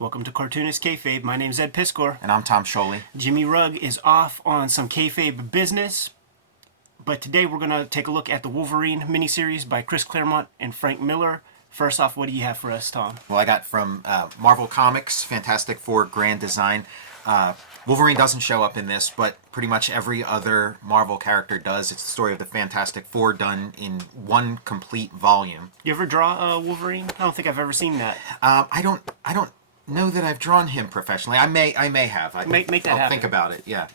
Welcome to Cartoonist Kayfabe. My name's Ed Piskor. And I'm Tom Scholey. Jimmy Rugg is off on some Kayfabe business, but today we're going to take a look at the Wolverine miniseries by Chris Claremont and Frank Miller. First off, what do you have for us, Tom? Well, I got from Marvel Comics, Fantastic Four Grand Design. Wolverine doesn't show up in this, but pretty much every other Marvel character does. It's the story of the Fantastic Four done in one complete volume. You ever draw Wolverine? I don't think I've ever seen that. I don't know that I've drawn him professionally. I may have. Make that I'll happen. think about it. Yeah.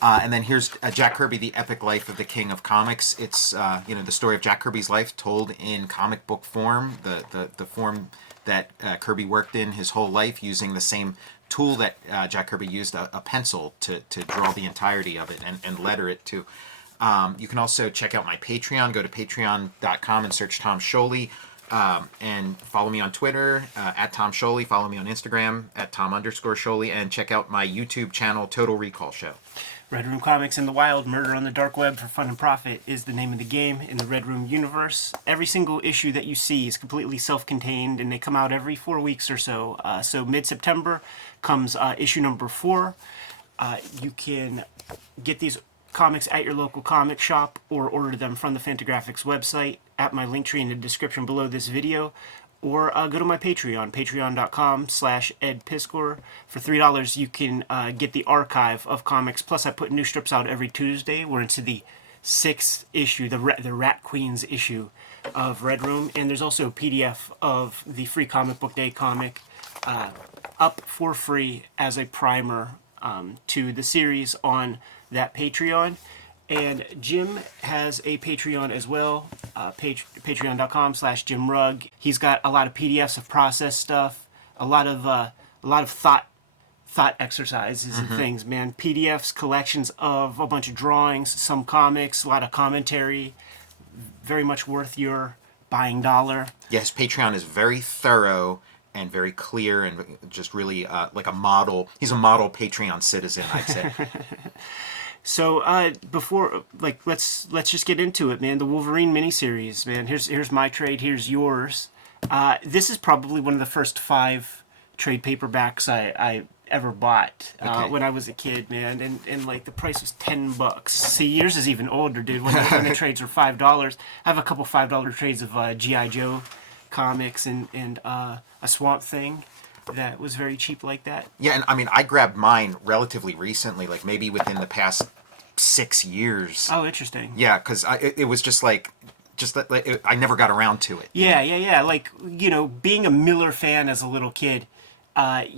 And then here's Jack Kirby, The Epic Life of the King of Comics. It's the story of Jack Kirby's life told in comic book form, the form that Kirby worked in his whole life, using the same tool that Jack Kirby used, a pencil, to draw the entirety of it and letter it too. You can also check out my Patreon. Go to patreon.com and search Tom Scholey. And follow me on Twitter, at Tom Scholey. Follow me on Instagram, at Tom_Scholey. And check out my YouTube channel, Total Recall Show. Red Room Comics in the Wild, Murder on the Dark Web for Fun and Profit is the name of the game in the Red Room universe. Every single issue that you see is completely self-contained, and they come out every 4 weeks or so. So mid-September comes issue number 4. You can get these comics at your local comic shop or order them from the Fantagraphics website at my link tree in the description below this video, or go to my Patreon, patreon.com/edpiskor. For $3 you can get the archive of comics, plus I put new strips out every Tuesday. We're into the 6th issue, the Rat Queens issue of Red Room, and there's also a PDF of the free Comic Book Day comic up for free as a primer to the series on that Patreon. And Jim has a Patreon as well, patreon.com/Jim Rugg. He's got a lot of PDFs of process stuff, a lot of thought exercises and things, man. PDFs, collections of a bunch of drawings, some comics, a lot of commentary. Very much worth your buying dollar. Yes, Patreon is very thorough and very clear and just really like a model. He's a model Patreon citizen, I'd say. So before, let's just get into it, man. The Wolverine miniseries, man. Here's my trade. Here's yours. This is probably one of the first 5 trade paperbacks I ever bought when I was a kid, man. And like the price was $10. See, yours is even older, dude. When the trades were $5. I have a couple $5 trades of G.I. Joe comics and a Swamp Thing that was very cheap like that. Yeah, and I mean, I grabbed mine relatively recently, like maybe within the past 6 years. Oh, interesting. Yeah, because it was just I never got around to it. Yeah. Like, being a Miller fan as a little kid, I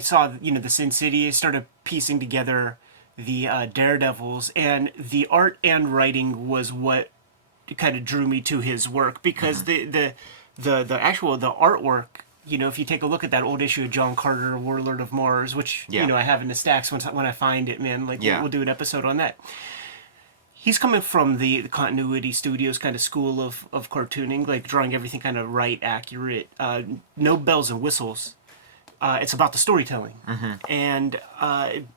saw, the Sin City. I started piecing together the Daredevils, and the art and writing was what kind of drew me to his work, because the artwork, if you take a look at that old issue of John Carter, Warlord of Mars, which, I have in the stacks when I find it, man, we'll do an episode on that. He's coming from the Continuity Studios kind of school of cartooning, like drawing everything kind of right, accurate, no bells and whistles. It's about the storytelling. And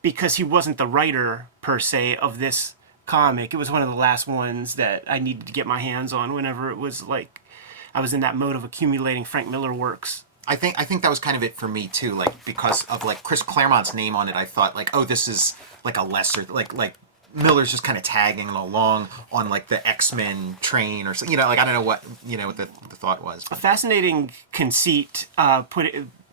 because he wasn't the writer, per se, of this comic, it was one of the last ones that I needed to get my hands on whenever it was like I was in that mode of accumulating Frank Miller works. I think that was kind of it for me too, like because of like Chris Claremont's name on it. I thought like, oh, this is like a lesser, like Miller's just kind of tagging along on like the X-Men train or something. I don't know what what the thought was. But. A fascinating conceit.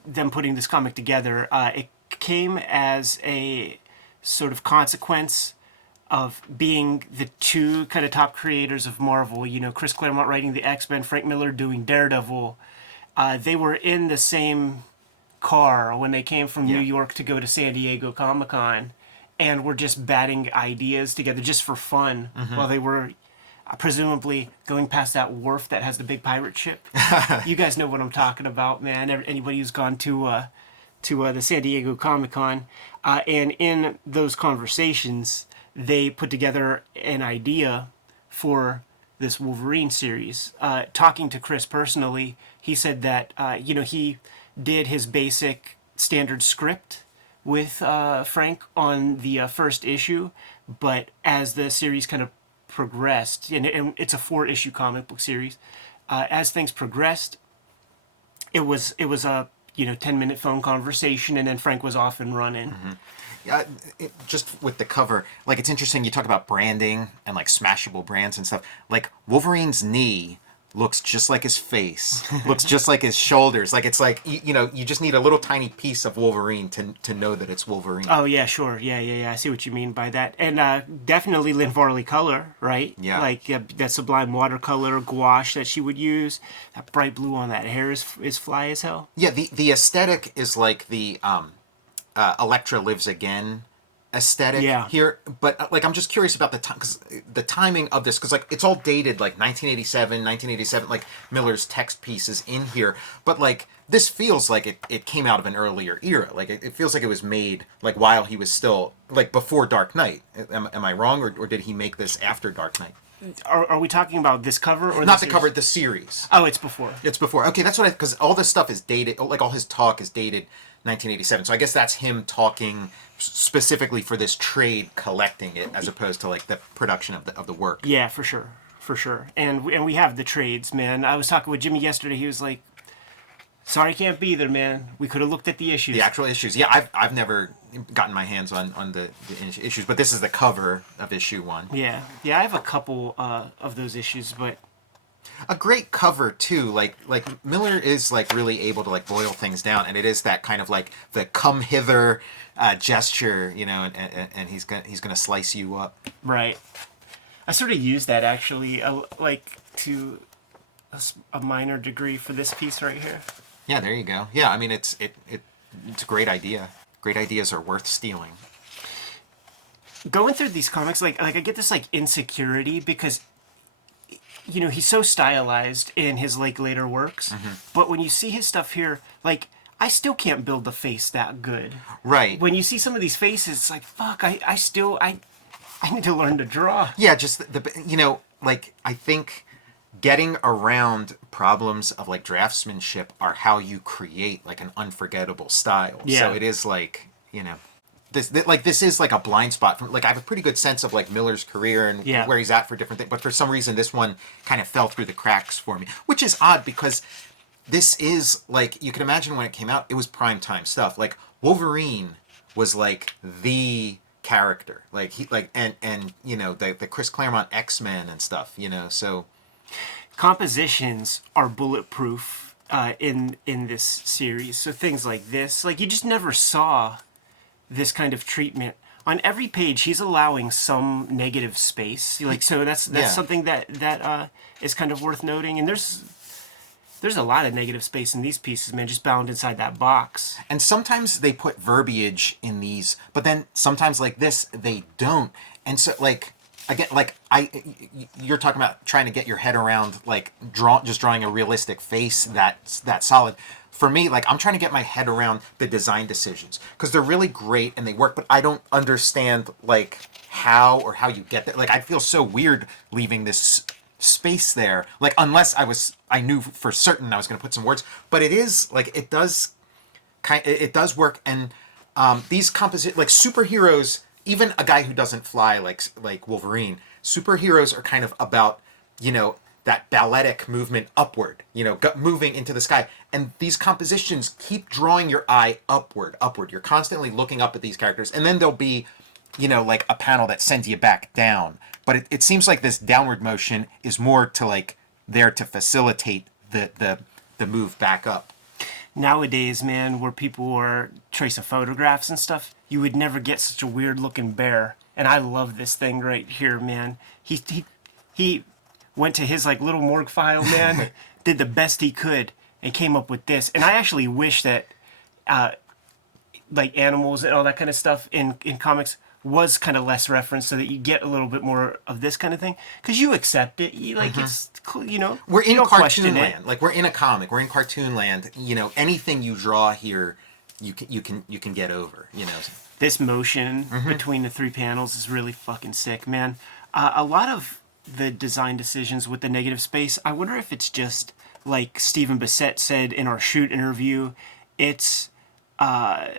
Them putting this comic together. It came as a sort of consequence of being the 2 kind of top creators of Marvel. Chris Claremont writing the X-Men, Frank Miller doing Daredevil. They were in the same car when they came from New York to go to San Diego Comic-Con, and were just batting ideas together just for fun while they were presumably going past that wharf that has the big pirate ship. You guys know what I'm talking about, man. Anybody who's gone to the San Diego Comic-Con. And in those conversations, they put together an idea for this Wolverine series. Talking to Chris personally, he said that he did his basic standard script with Frank on the first issue, but as the series kind of progressed, and it's a 4-issue comic book series, as things progressed, it was 10-minute phone conversation, and then Frank was off and running. Just with the cover, like, it's interesting. You talk about branding and like smashable brands and stuff. Like, Wolverine's knee looks just like his face, looks just like his shoulders. Like, it's like, you just need a little tiny piece of Wolverine to know that it's Wolverine. Oh yeah, sure, yeah. I see what you mean by that, and definitely Lynn Varley color, right? Yeah. Like that sublime watercolor gouache that she would use. That bright blue on that hair is fly as hell. Yeah, the aesthetic is like the Elektra Lives Again aesthetic here, but like, I'm just curious about the time, because the timing of this, because like, it's all dated like 1987, like Miller's text pieces in here, but like, this feels like it came out of an earlier era. Like, it feels like it was made like while he was still like before Dark Knight. Am I wrong, or did he make this after Dark Knight? Are we talking about this cover or Not the cover, the series? Oh, it's before. It's before. Okay, that's what because all this stuff is dated, like all his talk is dated 1987. So I guess that's him talking specifically for this trade, collecting it, as opposed to like the production of the work. Yeah, for sure. And we have the trades, man. I was talking with Jimmy yesterday. He was like, "Sorry, I can't be there, man. We could have looked at the issues." The actual issues. Yeah, I've never gotten my hands on the issues, but this is the cover of issue 1. Yeah. I have a couple of those issues, but a great cover too. Like Miller is like really able to like boil things down, and it is that kind of like the come hither gesture, and he's gonna slice you up. Right. I sort of use that actually, like to a minor degree for this piece right here. Yeah, there you go. Yeah, I mean, it's a great idea. Great ideas are worth stealing. Going through these comics, like I get this like insecurity because he's so stylized in his like later works, but when you see his stuff here, like I still can't build the face that good. Right. When you see some of these faces, it's like fuck. I need to learn to draw. Yeah, just like I think getting around problems of like draftsmanship are how you create like an unforgettable style. Yeah. So it is like this is like a blind spot from like I have a pretty good sense of like Miller's career and where he's at for different things, but for some reason this one kind of fell through the cracks for me, which is odd because this is like, you can imagine when it came out, it was prime time stuff. Like Wolverine was like the character, like he like and the Chris Claremont X-Men and stuff, so compositions are bulletproof in this series. So things like this, like you just never saw this kind of treatment. On every page, he's allowing some negative space. Like, so that's something that is kind of worth noting. And there's a lot of negative space in these pieces, man, just bound inside that box. And sometimes they put verbiage in these, but then sometimes like this, they don't. And so like, again, like you're talking about trying to get your head around like drawing a realistic face that's solid. For me, like I'm trying to get my head around the design decisions because they're really great and they work, but I don't understand like how you get that. Like I feel so weird leaving this space there, like unless I knew for certain I was going to put some words, but it is like it does work. And these composite like superheroes, even a guy who doesn't fly like Wolverine, superheroes are kind of about that balletic movement upward, moving into the sky. And these compositions keep drawing your eye upward. You're constantly looking up at these characters, and then there'll be like a panel that sends you back down. But it seems like this downward motion is more to like there to facilitate the move back up. Nowadays, man, where people are tracing photographs and stuff, you would never get such a weird looking bear. And I love this thing right here, man. He went to his like little morgue file, man, did the best he could, and came up with this. And I actually wish that like animals and all that kind of stuff in comics was kind of less referenced, so that you get a little bit more of this kind of thing, because you accept it. You like it's cool, We're in cartoon it. land, like we're in a comic. We're in cartoon land. Anything you draw here, you can get over. This motion between the three panels is really fucking sick, man. A lot of the design decisions with the negative space, I wonder if it's just like Stephen Bissett said in our shoot interview, it's a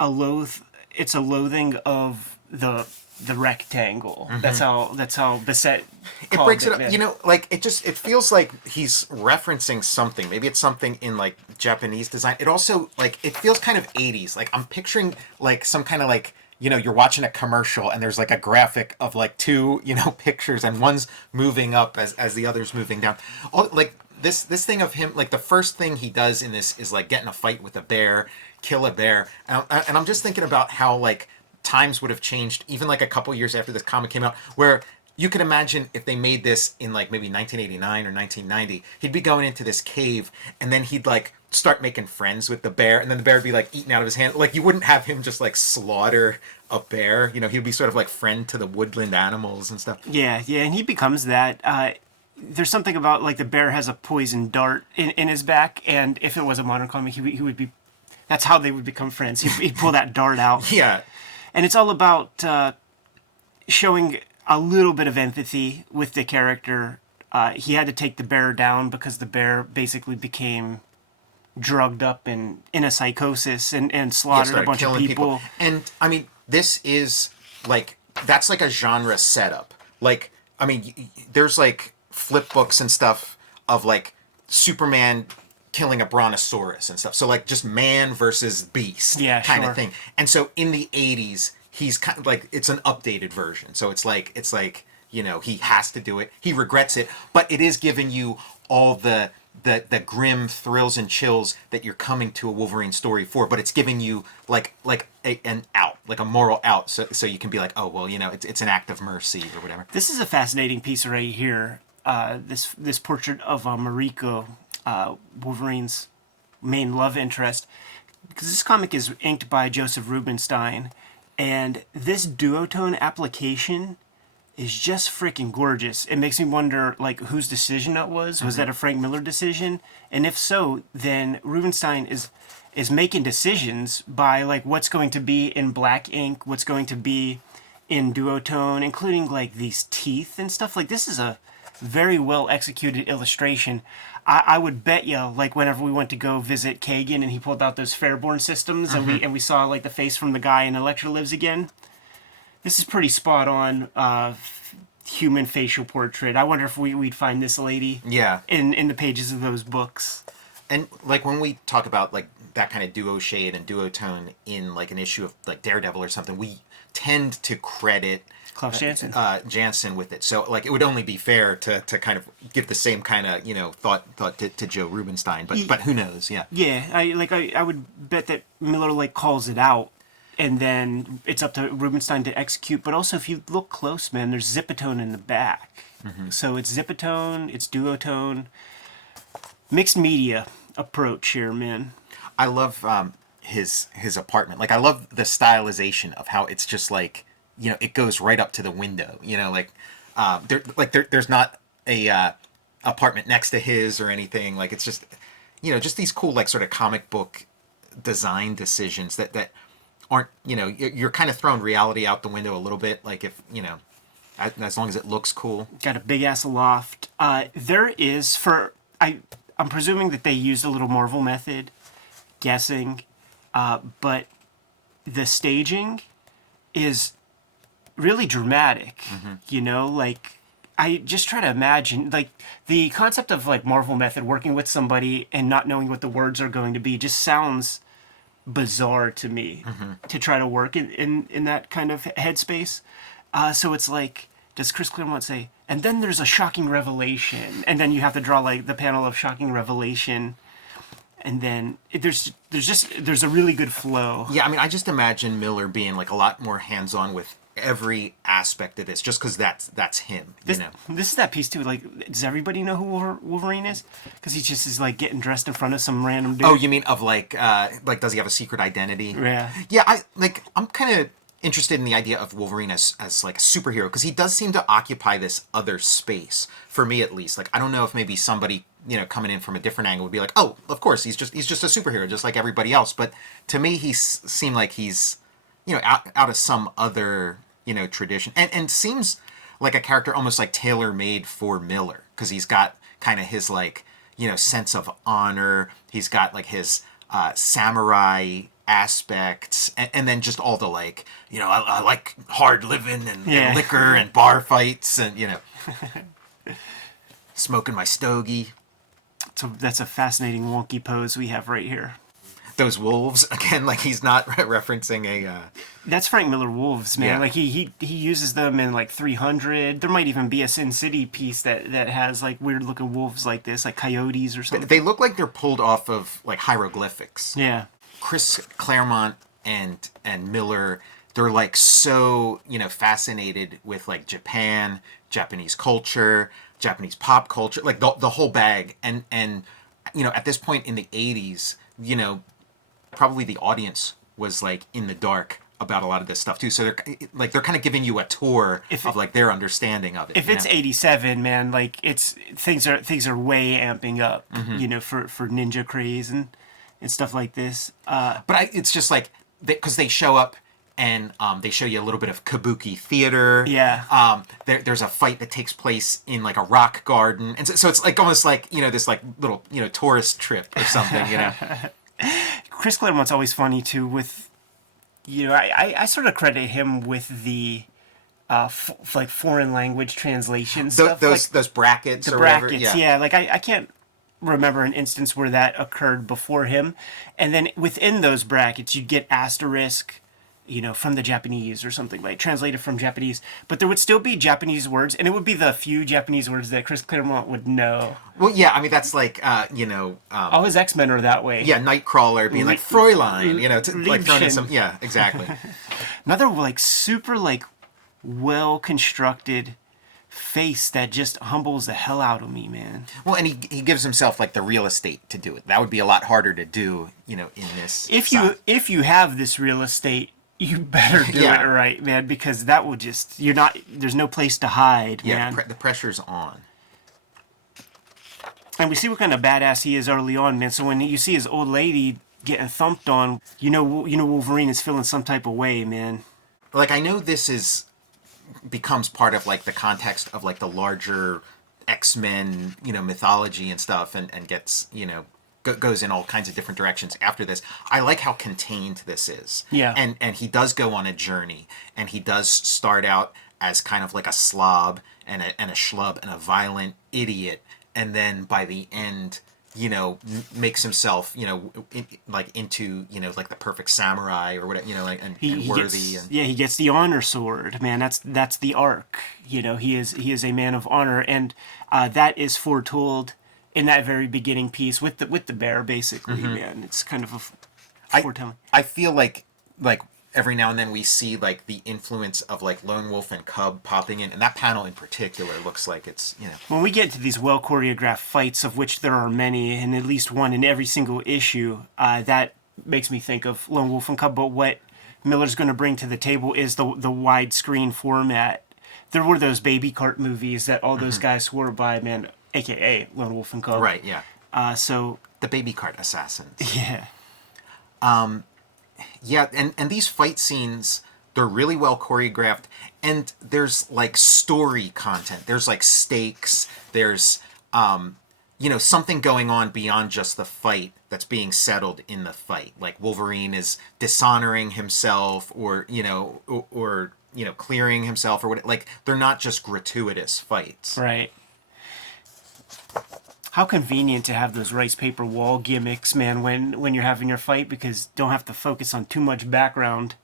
loathing of the the rectangle. That's how Bissett It called breaks it up, man. you know, like it feels like he's referencing something. Maybe it's something in like Japanese design. It also like it feels kind of 80s. Like I'm picturing like some kind of like, you know, you're watching a commercial and there's like a graphic of like two, you know, pictures and one's moving up as the other's moving down. Oh, like this thing of him, like the first thing he does in this is like get in a fight with a bear, kill a bear. And I'm just thinking about how like times would have changed even like a couple years after this comic came out, where you could imagine if they made this in like maybe 1989 or 1990, he'd be going into this cave and then he'd like start making friends with the bear, and then the bear would be like eaten out of his hand. Like you wouldn't have him just like slaughter a bear, you know, he'd be sort of like friend to the woodland animals and stuff. Yeah, and he becomes that. There's something about like the bear has a poison dart in his back, and if it was a modern comic, he would be. That's how they would become friends. He'd pull that dart out. Yeah. And it's all about showing a little bit of empathy with the character. He had to take the bear down because the bear basically became drugged up and in a psychosis and slaughtered a bunch of people. And I mean, this is like, that's like a genre setup. Like, I mean, there's like flip books and stuff of like Superman killing a brontosaurus and stuff. So like just man versus beast kind of thing. And so in the 80s, he's kind of like, it's an updated version. So it's like, you know, he has to do it. He regrets it, but it is giving you all the grim thrills and chills that you're coming to a Wolverine story for, but it's giving you an out, like a moral out, so you can be like, oh well, you know, it's an act of mercy or whatever. This is a fascinating piece right here. This portrait of Mariko, Wolverine's main love interest, because this comic is inked by Joseph Rubinstein, and this duotone application is just freaking gorgeous. It makes me wonder, like, whose decision that was. Was that a Frank Miller decision? And if so, then Rubinstein is making decisions by, like, what's going to be in black ink, what's going to be in duotone, including, like, these teeth and stuff. Like, this is a very well executed illustration. I would bet you, like, whenever we went to go visit Kagan and he pulled out those Fairborn systems and we saw, like, the face from the guy in Elektra Lives Again, this is pretty spot on human facial portrait. I wonder if we'd find this lady in the pages of those books. And like when we talk about like that kind of duo shade and duotone in like an issue of like Daredevil or something, we tend to credit Klaus Janson. Janson with it. So like it would only be fair to kind of give the same kind of, you know, thought to Joe Rubinstein, but who knows? Yeah, I would bet that Miller like calls it out, and then it's up to Rubinstein to execute. But also, if you look close, man, there's zipatone in the back. So it's zipatone, it's duotone, mixed media approach here, man. I love his apartment. Like I love the stylization of how it's just like, you know, it goes right up to the window. You know, like there's not a apartment next to his or anything. Like it's just, you know, just these cool like sort of comic book design decisions that aren't, you know, you're kind of throwing reality out the window a little bit. Like if, you know, as long as it looks cool. Got a big ass loft. There is I'm presuming that they used a little Marvel method, guessing, but the staging is really dramatic. You know, like I just try to imagine like the concept of like Marvel method working with somebody and not knowing what the words are going to be just sounds bizarre to me to try to work in that kind of headspace. So it's like, does Chris Claremont say, and then there's a shocking revelation, and then you have to draw like the panel of shocking revelation, and then there's a really good flow. Yeah, I mean, I just imagine Miller being like a lot more hands-on with every aspect of this, just because that's him. You know, this is that piece too. Like, does everybody know who Wolverine is? Because he just is like getting dressed in front of some random dude. Oh, you mean of like does he have a secret identity? Yeah. Yeah, I'm kind of interested in the idea of Wolverine as like a superhero, because he does seem to occupy this other space, for me at least. Like I don't know if maybe somebody, you know, coming in from a different angle would be like, oh, of course he's just a superhero just like everybody else. But to me he seemed like he's, you know, out of some other, you know, tradition, and seems like a character almost like tailor-made for Miller, because he's got kind of his like, you know, sense of honor. He's got like his samurai aspects, and then just all the like, I like hard living and liquor and bar fights and smoking my stogie. So that's a fascinating wonky pose we have right here. Those wolves again, like he's not referencing a. That's Frank Miller wolves, man. Yeah. Like he uses them in like 300. There might even be a Sin City piece that has like weird looking wolves like this, like coyotes or something. They look like they're pulled off of like hieroglyphics. Yeah. Chris Claremont and Miller, they're like so fascinated with like Japan, Japanese culture, Japanese pop culture, like the whole bag, and at this point in the 80s, probably the audience was like in the dark about a lot of this stuff too. So they're kind of giving you a tour of like their understanding of it. If it's 87, man, like it's things are way amping up, for ninja craze and stuff like this. But it's just like because they show up and they show you a little bit of kabuki theater. Yeah. There's a fight that takes place in like a rock garden, and so it's like almost like this like little tourist trip or something. Chris Claremont's always funny too. With I sort of credit him with the like foreign language translation stuff. Those brackets the or brackets, whatever. yeah. Like I can't remember an instance where that occurred before him, and then within those brackets you'd get asterisk. From the Japanese or something, like translated from Japanese, but there would still be Japanese words, and it would be the few Japanese words that Chris Claremont would know. Well, yeah, I mean that's like all his X-Men are that way. Yeah, Nightcrawler being like Fräulein, like throwing in Liebchen. some, yeah, exactly. Another like super like well constructed face that just humbles the hell out of me, man. Well, and he gives himself like the real estate to do it. That would be a lot harder to do, in this. If you have this real estate, you better do it right, man, because that will just there's no place to hide, man. Yeah, the pressure's on. And we see what kind of badass he is early on, man. So when you see his old lady getting thumped on, Wolverine is feeling some type of way, man. Like I know becomes part of like the context of like the larger X-Men, mythology and stuff, and gets, goes in all kinds of different directions after this. I like how contained this is. Yeah. And he does go on a journey, and he does start out as kind of like a slob and a schlub and a violent idiot, and then by the end, makes himself, into, like the perfect samurai or whatever, and worthy. He gets the honor sword, man. That's the arc. He is a man of honor, and that is foretold in that very beginning piece with the bear, basically, man. It's kind of a foretelling. I feel like every now and then we see like the influence of like Lone Wolf and Cub popping in, and that panel in particular looks like it's When we get to these well choreographed fights, of which there are many, and at least one in every single issue, that makes me think of Lone Wolf and Cub. But what Miller's going to bring to the table is the widescreen format. There were those baby cart movies that all those guys swore by, man. AKA Lone Wolf and Cub. Right, yeah. So the baby cart assassins. Yeah. Yeah, and these fight scenes, they're really well choreographed, and there's like story content. There's like stakes. There's something going on beyond just the fight that's being settled in the fight. Like Wolverine is dishonoring himself, or clearing himself, or what. Like they're not just gratuitous fights. Right. How convenient to have those rice paper wall gimmicks, man, when you're having your fight, because don't have to focus on too much background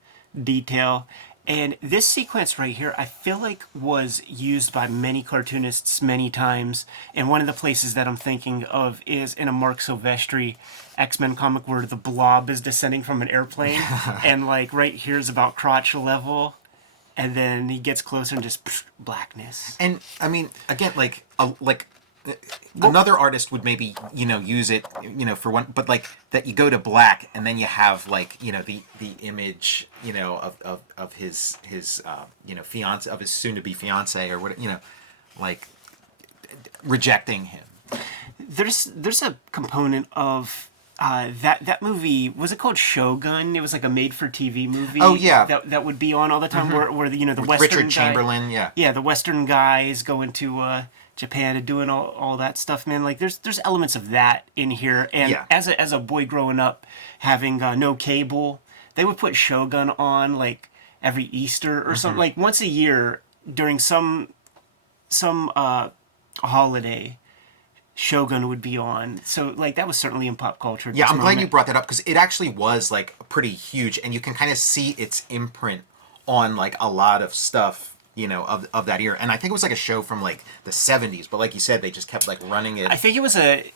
detail. And this sequence right here, I feel like was used by many cartoonists many times. And one of the places that I'm thinking of is in a Mark Silvestri X-Men comic where the Blob is descending from an airplane. And like right here is about crotch level. And then he gets closer and just blackness. And I mean, again, another artist would maybe use it for one, but like that you go to black and then you have like the image of his fiance, of his soon to be fiance, or what, like rejecting him. There's a component of that movie, was it called Shogun? It was like a made-for-TV movie. Oh yeah, that would be on all the time, where the with Western Richard Chamberlain, yeah, the Western guys going to Japan and doing all that stuff, man. Like there's elements of that in here, and as a boy growing up, having no cable they would put Shogun on like every Easter or something, like once a year during some holiday. Shogun would be on, so like that was certainly in pop culture. Yeah, I'm glad you brought that up because it actually was like pretty huge, and you can kind of see its imprint on like a lot of stuff, you know, of that era. And I think it was like a show from like the 70s, but like you said, they just kept like running it. I think it was a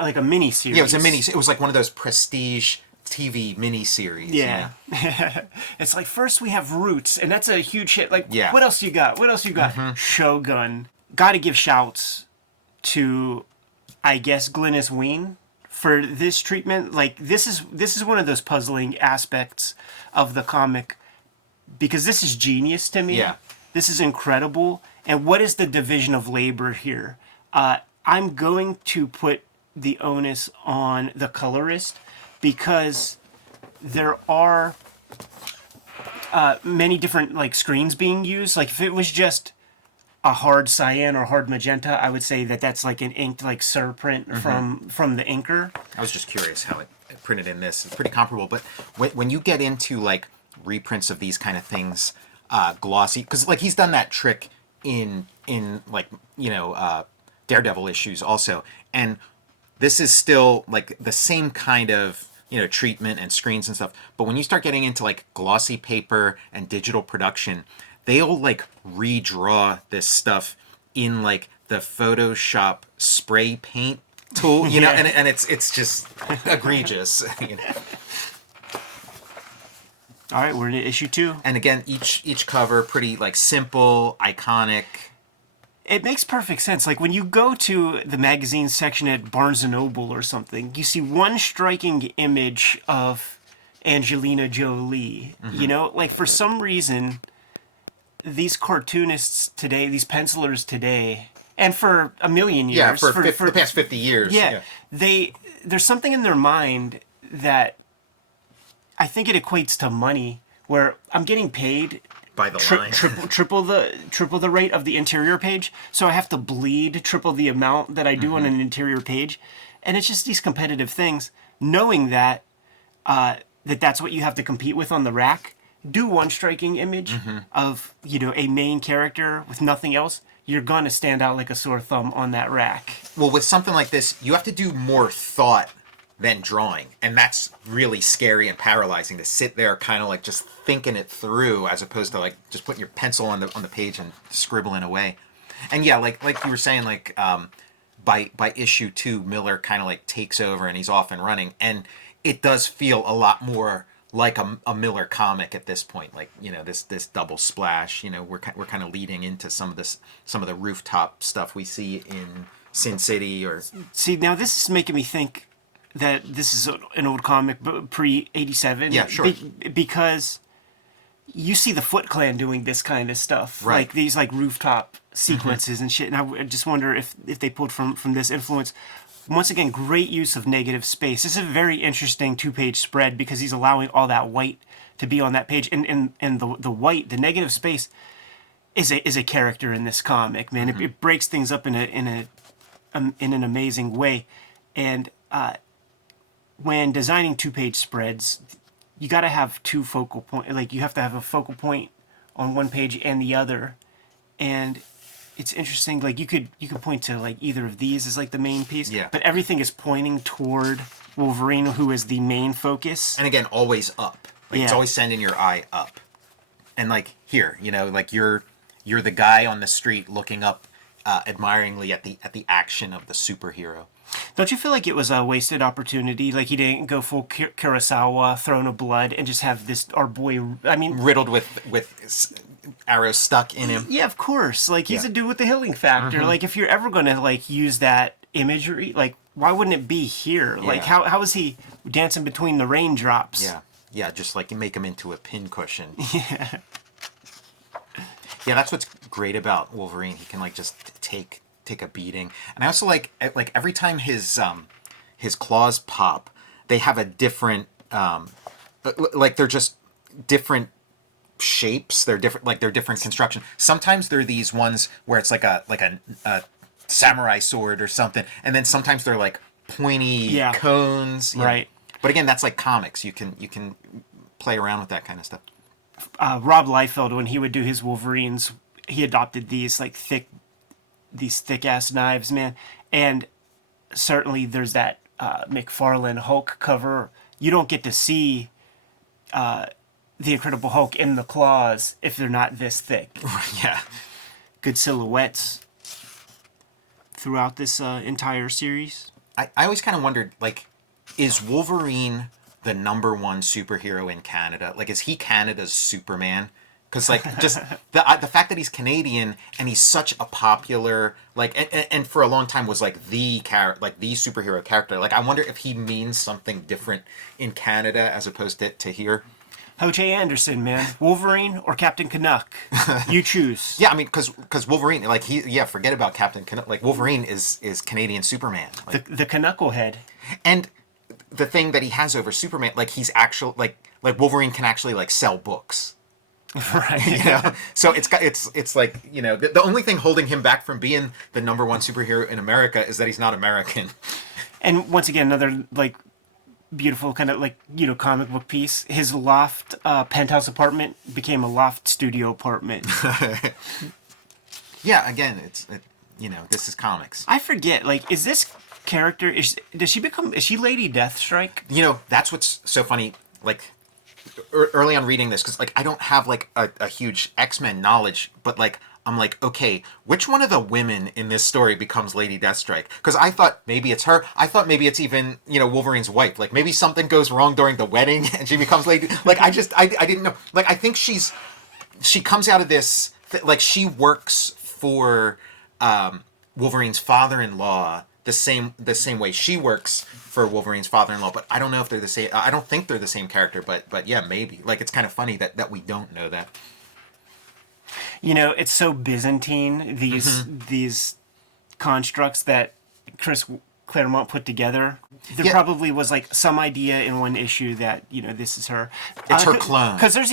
like a mini series. Yeah, it was a mini. It was like one of those prestige TV mini series. Yeah, you know? It's like first we have Roots, and that's a huge hit. Like, yeah. What else you got? What else you got? Shogun. Got to give shouts to, I guess, Glynis Wein for this treatment. Like this is one of those puzzling aspects of the comic because this is genius to me. Yeah. This is incredible. And what is the division of labor here? I'm going to put the onus on the colorist because there are many different like screens being used. Like if it was just a hard cyan or hard magenta, I would say that that's like an inked like surprint from the inker. I was just curious how it printed in this. It's pretty comparable, but when you get into like reprints of these kind of things, glossy, because like he's done that trick in like, you know, Daredevil issues also, and this is still like the same kind of, you know, treatment and screens and stuff. But when you start getting into like glossy paper and digital production, they'll like redraw this stuff in like the Photoshop spray paint tool, you know, and it's just egregious. You know? All right, we're into issue 2. And again, each cover pretty like simple, iconic. It makes perfect sense. Like when you go to the magazine section at Barnes & Noble or something, you see one striking image of Angelina Jolie. You know, like for some reason, these cartoonists today, these pencilers today, and for a million years, Yeah, for the past 50 years. Yeah, there's something in their mind that I think it equates to money, where I'm getting paid by the line. triple the rate of the interior page, so I have to bleed triple the amount that I do on an interior page, and it's just these competitive things. Knowing that that's what you have to compete with on the rack. Do one striking image of, you know, a main character with nothing else, you're gonna stand out like a sore thumb on that rack. Well, with something like this, you have to do more thought than drawing, and that's really scary and paralyzing to sit there kind of like just thinking it through as opposed to like just putting your pencil on the page and scribbling away. And yeah, like you were saying, like by issue 2, Miller kind of like takes over and he's off and running, and it does feel a lot more like a Miller comic at this point. Like, you know, this double splash, you know, we're kind of leading into some of the rooftop stuff we see in Sin City. Or see, now this is making me think that this is an old comic, but pre-87. Yeah, sure. Because you see the Foot Clan doing this kind of stuff, right? Like these like rooftop sequences and shit. And I just wonder if they pulled from this influence. Once again, great use of negative space. This is a very interesting 2-page spread because he's allowing all that white to be on that page, and the white, the negative space, is a character in this comic. Man, it breaks things up in an amazing way, and when designing 2-page spreads, you got to have two focal point. Like you have to have a focal point on one page and the other, and it's interesting. Like you could point to like either of these as like the main piece. Yeah. But everything is pointing toward Wolverine, who is the main focus. And again, always up. Like it's always sending your eye up. And like here, you know, like you're the guy on the street looking up admiringly at the action of the superhero. Don't you feel like it was a wasted opportunity? Like he didn't go full Kurosawa, Throne of Blood, and just have this our boy. I mean, riddled with arrows stuck in him. Yeah, of course. Like he's a dude with the healing factor. Like if you're ever gonna like use that imagery, like why wouldn't it be here? Yeah. Like how is he dancing between the raindrops? Yeah, just like you make him into a pincushion. Yeah. Yeah, that's what's great about Wolverine. He can like just take a beating. And I also like every time his claws pop, they have a different like they're just different shapes. They're different construction. Sometimes they're these ones where it's like a samurai sword or something, and then sometimes they're like pointy cones. Right. But again, that's like comics. You can play around with that kind of stuff. Rob Liefeld, when he would do his Wolverines, he adopted these like thick ass knives, man. And certainly there's that McFarlane Hulk cover. You don't get to see the Incredible Hulk in the claws if they're not this thick. Yeah. Good silhouettes throughout this entire series. I always kind of wondered, like, is Wolverine the #1 superhero in Canada? Like, is he Canada's Superman? Because, like, just the fact that he's Canadian and he's such a popular, like, and for a long time was like the superhero character. Like, I wonder if he means something different in Canada as opposed to here. Ho-Che Anderson, man. Wolverine or Captain Canuck? You choose. Yeah, I mean, because Wolverine, like, forget about Captain Canuck. Like, Wolverine is Canadian Superman. Like, The Canucklehead. and the thing that he has over Superman, like, he's actually, like Wolverine can actually, like, sell books. Right. You know? So it's like, you know, the only thing holding him back from being the #1 superhero in America is that he's not American. And once again, another, like, beautiful kind of, like, you know, comic book piece. His loft penthouse apartment became a loft studio apartment. Yeah, again, you know, this is comics. I forget, like, is this character, is she Lady Deathstrike? You know, that's what's so funny, like, early on reading this, because, like, I don't have, like, a huge X-Men knowledge, but, like, I'm like, okay, which one of the women in this story becomes Lady Deathstrike? Because I thought maybe it's her. I thought maybe it's even, you know, Wolverine's wife. Like, maybe something goes wrong during the wedding and she becomes Lady... Like, I didn't know. Like, I think she comes out of this... Like, she works for Wolverine's father-in-law the same way she works for Wolverine's father-in-law, but I don't know if they're the same. I don't think they're the same character, but yeah, maybe. Like, it's kind of funny that we don't know that. You know, it's so Byzantine, these constructs that Chris Claremont put together. There probably was, like, some idea in one issue that, you know, this is her. It's her clone. Because there's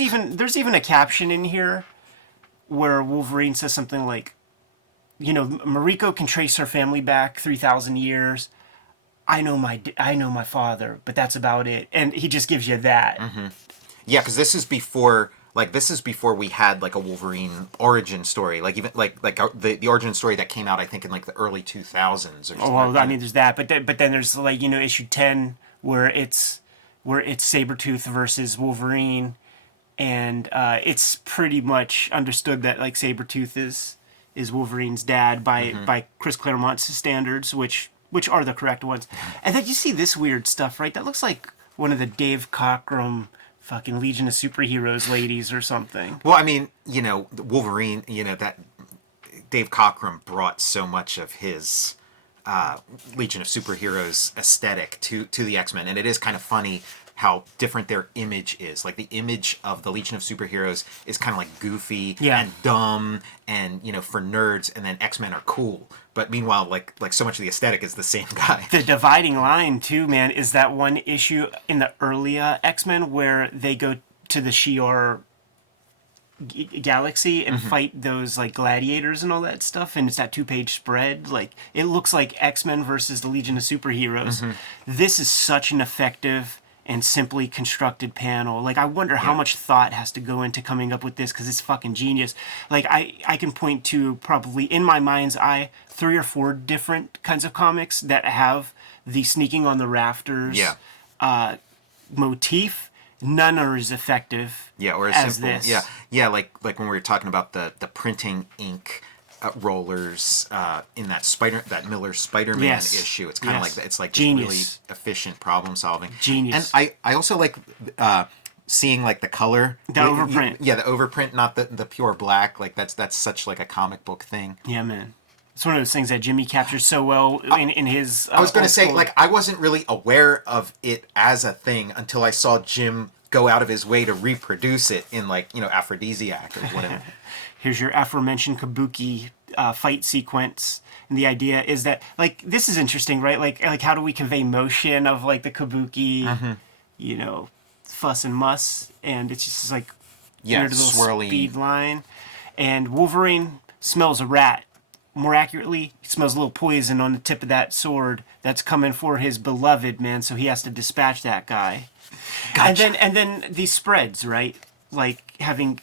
even a caption in here where Wolverine says something like, you know, Mariko can trace her family back 3,000 years. I know my father, but that's about it. And he just gives you that. Mm-hmm. Yeah, because this is before we had, like, a Wolverine origin story. Like, even like the origin story that came out, I think, in, like, the early 2000s or something. Oh, well, I mean, there's that, but then there's, like, you know, issue 10 where it's Saber Tooth versus Wolverine, and it's pretty much understood that, like, Saber Tooth is Wolverine's dad by Chris Claremont's standards, which are the correct ones. And then you see this weird stuff, right? That looks like one of the Dave Cockrum fucking Legion of Superheroes ladies or something. Well, I mean, you know, Wolverine, you know, that Dave Cockrum brought so much of his Legion of Superheroes aesthetic to the X-Men, and it is kind of funny how different their image is. Like, the image of the Legion of Superheroes is kind of like goofy and dumb and, you know, for nerds, and then X-Men are cool. But meanwhile, like so much of the aesthetic is the same guy. The dividing line, too, man, is that one issue in the early X-Men where they go to the Shi'ar galaxy and fight those, like, gladiators and all that stuff, and it's that 2-page spread. Like, it looks like X-Men versus the Legion of Superheroes. This is such an effective and simply constructed panel. Like, I wonder how much thought has to go into coming up with this, because it's fucking genius. Like, I can point to, probably in my mind's eye, 3 or 4 different kinds of comics that have the sneaking on the rafters motif. None are as effective or as simple. this. Like when we were talking about the printing ink rollers in that Miller Spider-Man issue. It's kind of like that. It's like just really efficient problem solving. Genius. And I also like seeing, like, the color. The overprint. Yeah, the overprint, not the pure black. Like, that's such, like, a comic book thing. Yeah, man. It's one of those things that Jimmy captures so well in his... I was going to say, like, I wasn't really aware of it as a thing until I saw Jim go out of his way to reproduce it in, like, you know, Aphrodisiac or whatever. Here's your aforementioned Kabuki fight sequence. And the idea is that, like, this is interesting, right? Like how do we convey motion of, like, the Kabuki, you know, fuss and muss? And it's just, like, weird little swirly speed line. And Wolverine smells a rat more accurately, he smells a little poison on the tip of that sword that's coming for his beloved, man, so he has to dispatch that guy. Gotcha. And then these spreads, right? Like having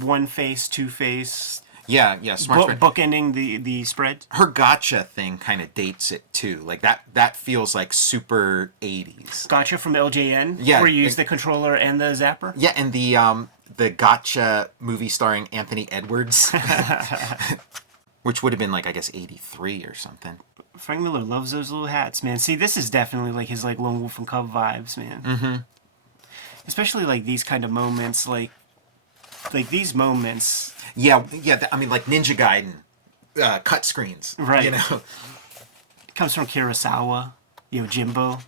one face, two face, Yeah, smart spread. bookending the spread. Her gotcha thing kind of dates it too. Like that feels like super 80s. Gotcha from LJN, Yeah, where you use the controller and the zapper. Yeah, and the gotcha movie starring Anthony Edwards, which would have been like I guess 83 or something. Frank Miller loves those little hats, man. See, this is definitely like his like Lone Wolf and Cub vibes, man. Mm-hmm. Especially like these kind of moments, like these moments. Yeah. I mean, like Ninja Gaiden, cut screens, Right. You know. It comes from Kurosawa, Jimbo.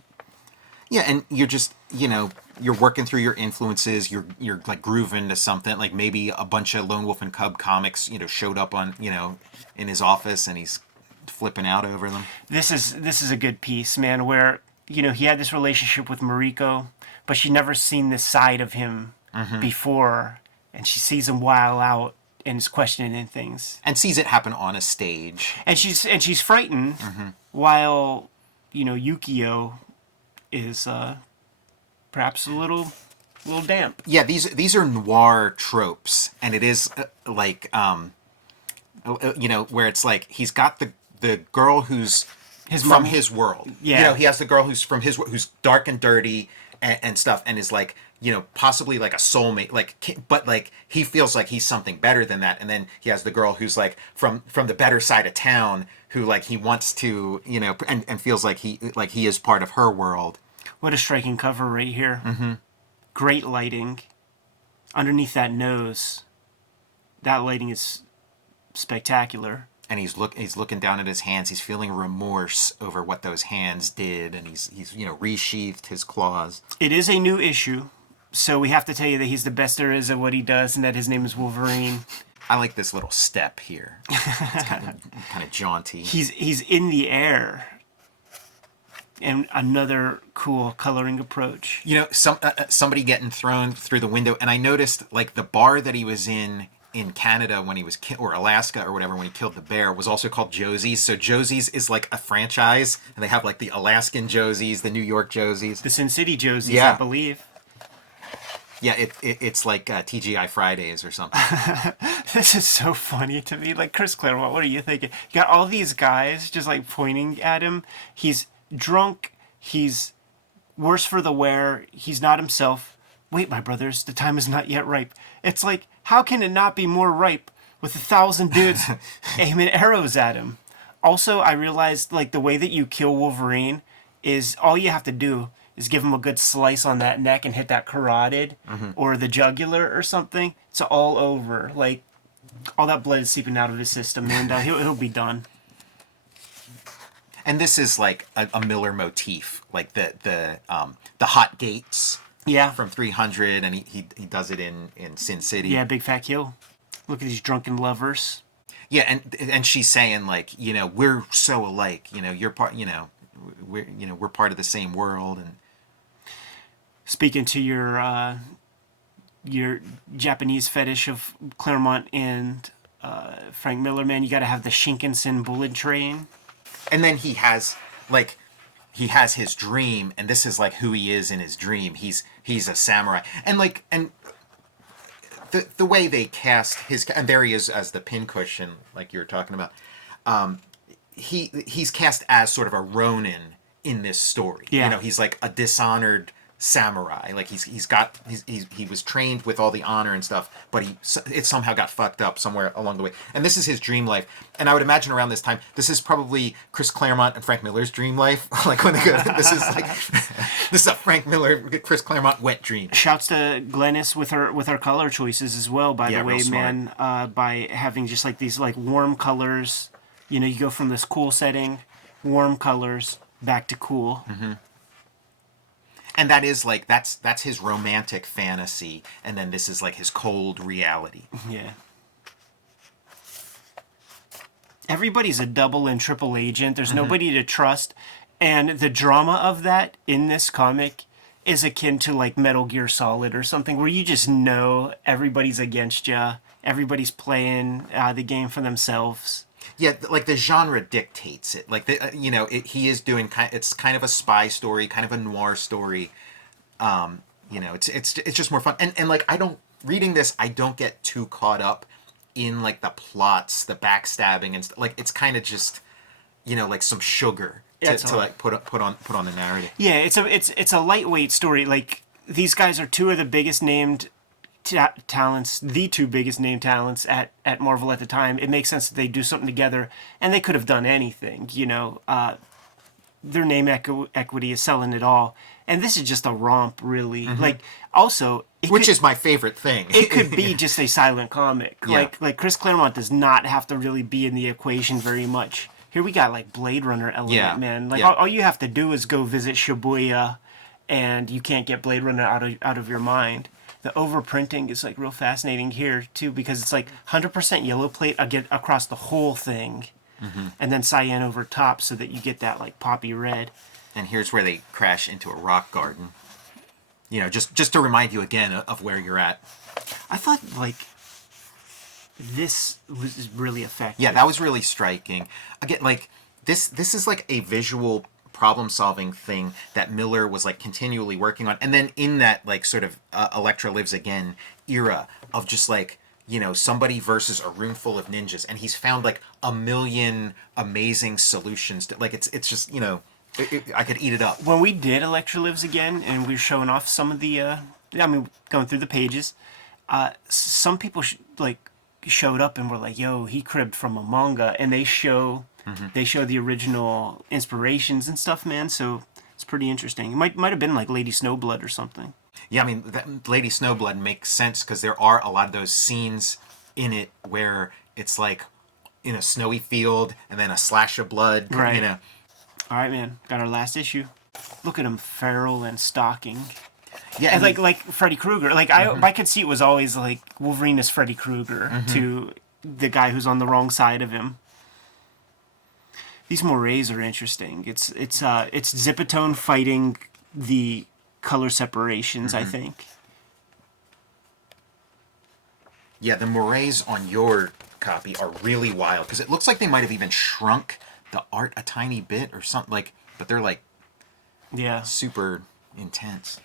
Yeah, and you're just, you're working through your influences. You're like grooving to something. Like maybe a bunch of Lone Wolf and Cub comics, showed up on, in his office, and he's flipping out over them. This is a good piece, man. Where he had this relationship with Mariko, but she never seen this side of him before, and she sees him while out and is questioning things, and sees it happen on a stage. And she's frightened, while Yukio is perhaps a little damp. Yeah, these are noir tropes, and it is like where it's like he's got the girl who's from his world. Yeah, he has the girl who's from his who's dark and dirty and stuff, and is like possibly like a soulmate, but like he feels like he's something better than that. And then he has the girl who's like from the better side of town, who like he wants to and feels like he is part of her world. What a striking cover right here. Mm-hmm. Great lighting. Underneath that nose, that lighting is spectacular. And he's looking down at his hands. He's feeling remorse over what those hands did, and he's resheathed his claws. It is a new issue, so we have to tell you that he's the best there is at what he does, and that his name is Wolverine. I like this little step here. It's kind of jaunty. He's in the air. And another cool coloring approach. Somebody getting thrown through the window, and I noticed like the bar that he was in Canada when he was or Alaska or whatever when he killed the bear was also called Josie's. So Josie's is like a franchise, and they have like the Alaskan Josie's, the New York Josie's, the Sin City Josie's, I believe. Yeah, it's like TGI Fridays or something. This is so funny to me. Like, Chris Claremont, what are you thinking? You got all these guys just like pointing at him. He's drunk. He's worse for the wear. He's not himself. Wait, my brothers, the time is not yet ripe. It's like, how can it not be more ripe with 1,000 dudes aiming arrows at him? Also, I realized like the way that you kill Wolverine is all you have to do is give him a good slice on that neck and hit that carotid or the jugular or something. It's all over. Like, all that blood is seeping out of his system, and he'll be done. And this is like a Miller motif, like the hot gates. Yeah. From 300, and he does it in Sin City. Yeah, Big Fat Kill. Look at these drunken lovers. Yeah, and she's saying like, we're so alike. You're part. We're part of the same world. And speaking to your Japanese fetish of Claremont and Frank Miller, man, you got to have the Shinkansen bullet train. And then he has his dream, and this is like who he is in his dream. He's a samurai, and the way they cast his, and there he is as the pincushion, like you were talking about. He's cast as sort of a Ronin in this story. Yeah. He's like a dishonored samurai. Like he was trained with all the honor and stuff, but it somehow got fucked up somewhere along the way. And this is his dream life. And I would imagine around this time, this is probably Chris Claremont and Frank Miller's dream life. Like when they go, this is a Frank Miller, Chris Claremont wet dream. Shouts to Glennis with her color choices as well. By the way, man, by having just like these like warm colors. You go from this cool setting, warm colors, back to cool. Mm-hmm. And that is like that's his romantic fantasy, and then this is like his cold reality. Yeah. Everybody's a double and triple agent. There's nobody to trust, and the drama of that in this comic is akin to like Metal Gear Solid or something, where you just know everybody's against you, everybody's playing the game for themselves. Yeah, like the genre dictates it. Like he is doing it's kind of a spy story, kind of a noir story. It's just more fun. And like I don't reading this, I don't get too caught up in like the plots, the backstabbing and like it's kind of just like some sugar to like put on the narrative. Yeah, it's a lightweight story. Like these guys are two of the biggest named talents, the two biggest named talents at Marvel at the time. It makes sense that they do something together, and they could have done anything. Their name equity is selling it all, and this is just a romp, really. Like also, Which is my favorite thing. It could be just a silent comic. Yeah. Like Chris Claremont does not have to really be in the equation very much. Here we got like Blade Runner element, man. Like all you have to do is go visit Shibuya, and you can't get Blade Runner out of your mind. The overprinting is like real fascinating here too, because it's like 100% yellow plate across the whole thing, and then cyan over top, so that you get that like poppy red. And here's where they crash into a rock garden. Just to remind you again of where you're at. I thought like this was really effective. Yeah, that was really striking. Again, like this is like a visual problem-solving thing that Miller was like continually working on, and then in that like sort of Elektra Lives Again era of just like somebody versus a room full of ninjas, and he's found like a million amazing solutions to like it's just I could eat it up. When we did Elektra Lives Again, and we were showing off some of the going through the pages, some people showed up and were like, yo, he cribbed from a manga, and they show the original inspirations and stuff, man. So it's pretty interesting. It might have been like Lady Snowblood or something. Yeah, I mean, Lady Snowblood makes sense because there are a lot of those scenes in it where it's like in a snowy field and then a slash of blood. Right. All right, man. Got our last issue. Look at him, feral and stalking. Yeah, and like Freddy Krueger. Like my conceit was always like Wolverine is Freddy Krueger to the guy who's on the wrong side of him. These moires are interesting. It's Zipatone fighting the color separations, I think. Yeah, the moires on your copy are really wild because it looks like they might have even shrunk the art a tiny bit or something but they're like super intense.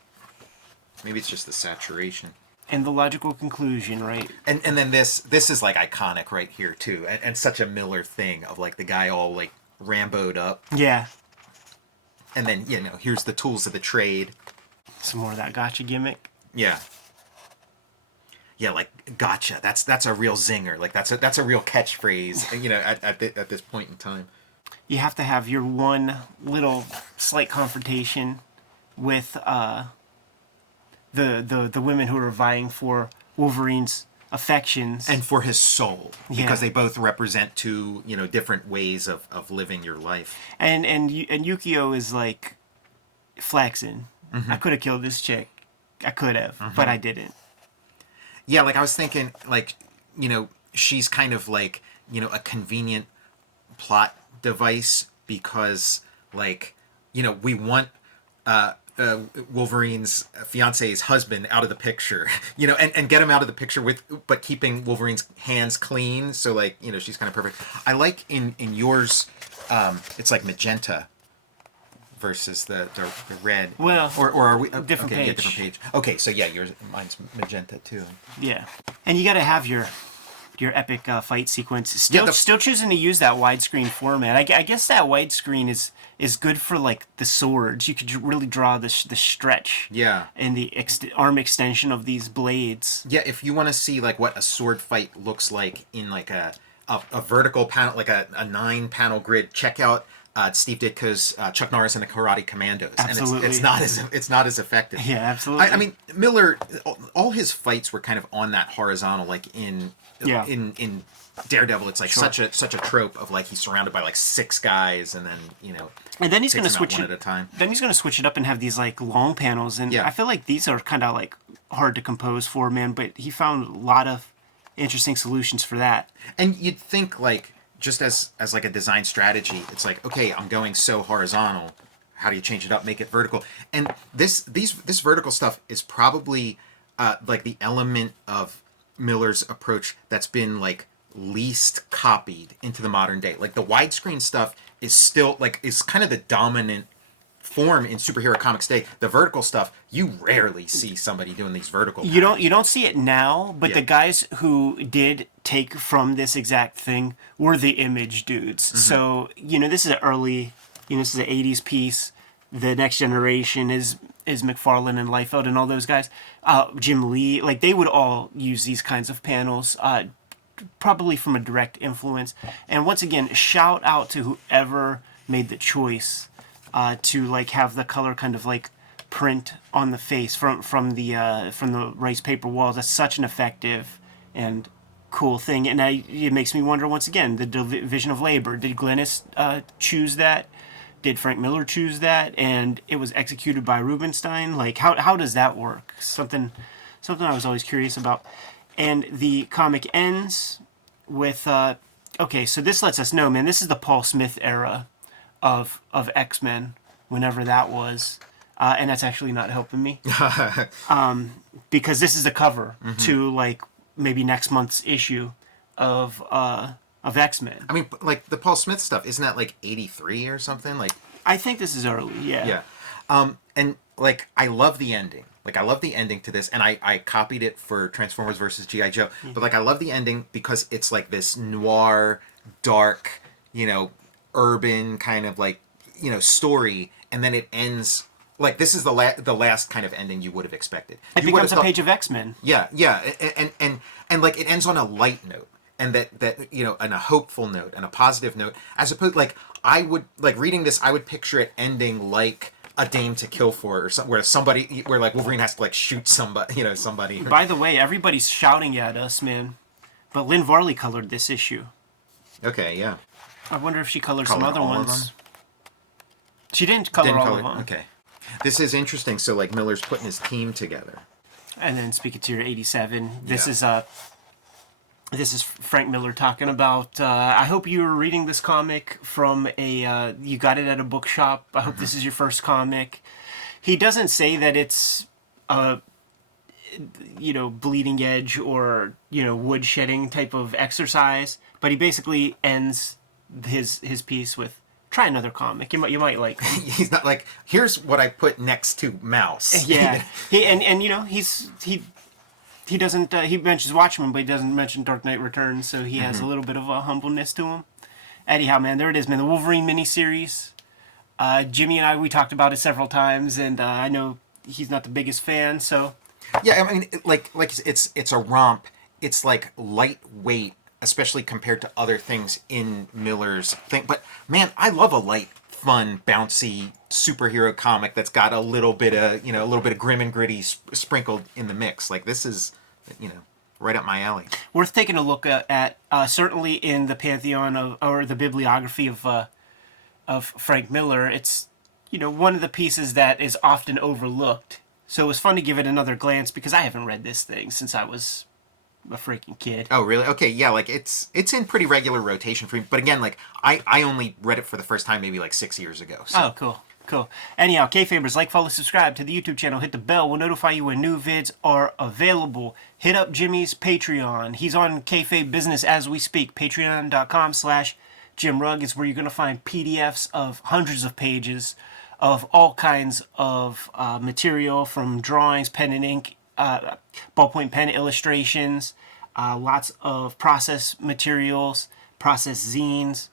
Maybe it's just the saturation. And the logical conclusion, right? And then this is like iconic right here too, and such a Miller thing of like the guy all like Rambo'd up. Yeah. And then here's the tools of the trade. Some more of that gotcha gimmick. Yeah. Yeah, like gotcha. That's a real zinger. Like that's a real catchphrase. At this point in time. You have to have your one little slight confrontation with the women who are vying for Wolverine's affections and for his soul, because they both represent two different ways of living your life. And Yukio is like flexing. I could have killed this chick. I could have, but I didn't. Yeah, like I was thinking, like she's kind of like a convenient plot device because like we want Wolverine's fiance's husband out of the picture, and get him out of the picture but keeping Wolverine's hands clean. So like, she's kind of perfect. I like in yours, it's like magenta versus the red. Well, or are we different page? Yeah, different page. Okay, so yeah, mine's magenta too. Yeah, and you got to have your epic fight sequence. Still choosing to use that widescreen format. I guess that widescreen is good for like the swords. You could really draw the stretch. Yeah. And the arm extension of these blades. Yeah, if you want to see like what a sword fight looks like in like a vertical panel, like a 9-panel grid, check out Steve Ditka's Chuck Norris and the Karate Commandos. Absolutely. And it's not as effective. Yeah, absolutely. I mean, Miller, all his fights were kind of on that horizontal, like in Daredevil. It's like such a trope of like he's surrounded by like 6 guys, and then and then he's going to switch one at a time. Then he's going to switch it up and have these like long panels, and I feel like these are kind of like hard to compose for, man. But he found a lot of interesting solutions for that. And you'd think like, just as like a design strategy, it's like, okay, I'm going so horizontal. How do you change it up, make it vertical? And this vertical stuff is probably like the element of Miller's approach that's been like least copied into the modern day. Like the widescreen stuff is still like is kind of the dominant form in superhero comics today. The vertical stuff, you rarely see somebody doing these vertical. You don't see it now, but Yeah. the guys who did take from this exact thing were the Image dudes. So this is an early, this is an '80s piece. The Next Generation is McFarlane and Liefeld and all those guys. Jim Lee, like they would all use these kinds of panels. Probably from a direct influence. And once again, shout out to whoever made the choice to like have the color kind of like print on the face from the raised paper walls. That's such an effective and cool thing. And it makes me wonder once again, the division of labor. Did Glennis choose that? Did Frank Miller choose that? And it was executed by Rubinstein? Like how does that work? Something I was always curious about. And the comic ends with, okay, so this lets us know, man, this is the Paul Smith era of X-Men, whenever that was. And that's actually not helping me. Because this is the cover to, like, maybe next month's issue of X-Men. I mean, like, the Paul Smith stuff, isn't that, like, 83 or something? Like, I think this is early, yeah. Yeah. And, like, I love the ending. Like, I love the ending to this, and I copied it for Transformers versus G.I. Joe. But, like, I love the ending because it's, like, this noir, dark, urban kind of, like, story, and then it ends... Like, this is the last kind of ending you would have expected. It becomes a page of X-Men. Yeah, and like, it ends on a light note, and that and a hopeful note, and a positive note, as opposed, like, I would, like, reading this, I would picture it ending like... A Dame to Kill For, or where like Wolverine has to like shoot somebody, somebody. By the way, everybody's shouting at us, man. But Lynn Varley colored this issue. Okay, yeah. I wonder if she colored some other all of ones. them? She didn't color all of them. Okay. This is interesting. So like Miller's putting his team together. And then speaking to your 87, this Yeah. this is Frank Miller talking about, I hope you were reading this comic from you got it at a bookshop. I hope this is your first comic. He doesn't say that it's, bleeding edge or, wood shedding type of exercise, but he basically ends his piece with, try another comic. You might like. He's not like, here's what I put next to Mouse. Yeah. He doesn't. He mentions Watchmen, but he doesn't mention Dark Knight Returns. So he has a little bit of a humbleness to him. Anyhow, man, there it is, man. The Wolverine miniseries. Jimmy and we talked about it several times, and I know he's not the biggest fan. So Yeah, I mean, like it's a romp. It's like lightweight, especially compared to other things in Miller's thing. But man, I love a light, fun, bouncy superhero comic that's got a little bit of grim and gritty sprinkled in the mix. Like this is, right up my alley. worth taking a look at. Certainly in the pantheon or the bibliography of Frank Miller, it's one of the pieces that is often overlooked. So it was fun to give it another glance because I haven't read this thing since I was a freaking kid. Oh, really? Okay, yeah, like it's in pretty regular rotation for me. But again, like I only read it for the first time maybe like 6 years ago. So. Oh, cool. Cool. Anyhow, Kayfabers, like, follow, subscribe to the YouTube channel. Hit the bell. We'll notify you when new vids are available. Hit up Jimmy's Patreon. He's on Kayfabe Business as we speak. Patreon.com/JimRugg is where you're going to find PDFs of hundreds of pages of all kinds of material, from drawings, pen and ink, ballpoint pen illustrations, lots of process materials, process zines,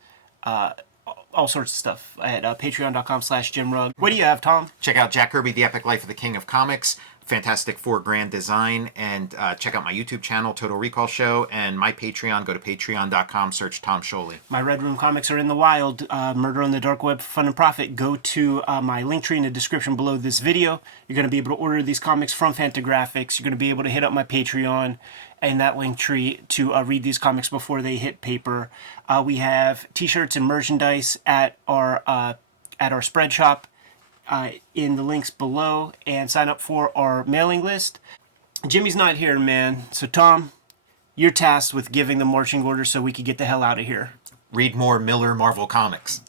all sorts of stuff at patreon.com/JimRugg. What do you have, Tom? Check out Jack Kirby, The Epic Life of the King of Comics. Fantastic 4 grand design. And check out my YouTube channel, Total Recall Show, and my Patreon. Go to patreon.com, search Tom Sholey. My Red Room comics are in the wild. Murder on the Dark Web for Fun and Profit. Go to my link tree in the description below this video. You're going to be able to order these comics from Fantagraphics. You're going to be able to hit up my Patreon and that link tree to read these comics before they hit paper. We have t-shirts and merchandise at our spread shop. In the links below, and sign up for our mailing list. Jimmy's not here, man. So Tom, you're tasked with giving the marching orders so we can get the hell out of here. Read more Miller Marvel comics.